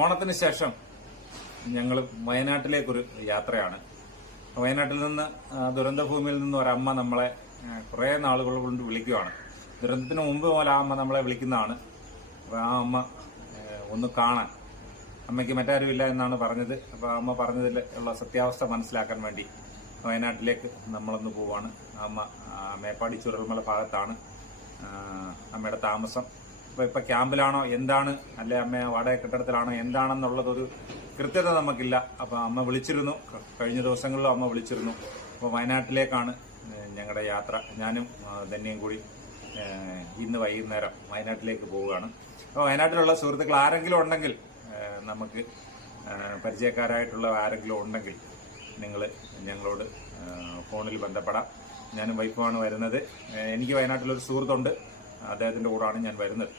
ഓണത്തിന് ശേഷം ഞങ്ങൾ വയനാട്ടിലേക്കൊരു യാത്രയാണ്. വയനാട്ടിൽ നിന്ന് ദുരന്തഭൂമിയിൽ നിന്ന് ഒരമ്മ നമ്മളെ കുറേ നാളുകൾ കൊണ്ട് വിളിക്കുകയാണ്. ദുരന്തത്തിന് മുമ്പ് പോലെ ആ അമ്മ നമ്മളെ വിളിക്കുന്നതാണ്. അപ്പോൾ ആ അമ്മ ഒന്ന് കാണാൻ, അമ്മയ്ക്ക് മറ്റാരും ഇല്ല എന്നാണ് പറഞ്ഞത്. അപ്പോൾ ആ അമ്മ പറഞ്ഞതിൽ ഉള്ള സത്യാവസ്ഥ മനസ്സിലാക്കാൻ വേണ്ടി വയനാട്ടിലേക്ക് നമ്മളൊന്ന് പോവാണ്. അമ്മ മേപ്പാടി ചുരൽമല ഭാഗത്താണ് അമ്മയുടെ താമസം. അപ്പോൾ ഇപ്പം ക്യാമ്പിലാണോ എന്താണ്, അല്ലെ അമ്മ വാടക കെട്ടിടത്തിലാണോ എന്താണെന്നുള്ളതൊരു കൃത്യത നമുക്കില്ല. അപ്പോൾ അമ്മ വിളിച്ചിരുന്നു, കഴിഞ്ഞ ദിവസങ്ങളിലും അമ്മ വിളിച്ചിരുന്നു. അപ്പോൾ വയനാട്ടിലേക്കാണ് ഞങ്ങളുടെ യാത്ര. ഞാനും ധന്യയും കൂടി ഇന്ന് വൈകുന്നേരം വയനാട്ടിലേക്ക് പോവുകയാണ്. അപ്പോൾ വയനാട്ടിലുള്ള സുഹൃത്തുക്കൾ ആരെങ്കിലും ഉണ്ടെങ്കിൽ, നമുക്ക് പരിചയക്കാരായിട്ടുള്ള ആരെങ്കിലും ഉണ്ടെങ്കിൽ നിങ്ങൾ ഞങ്ങളോട് ഫോണിൽ ബന്ധപ്പെടാം. ഞാനും വൈഫുമാണ് വരുന്നത്. എനിക്ക് വയനാട്ടിലൊരു സുഹൃത്തുണ്ട്, അദ്ദേഹത്തിൻ്റെ കൂടാണ് ഞാൻ വരുന്നത്.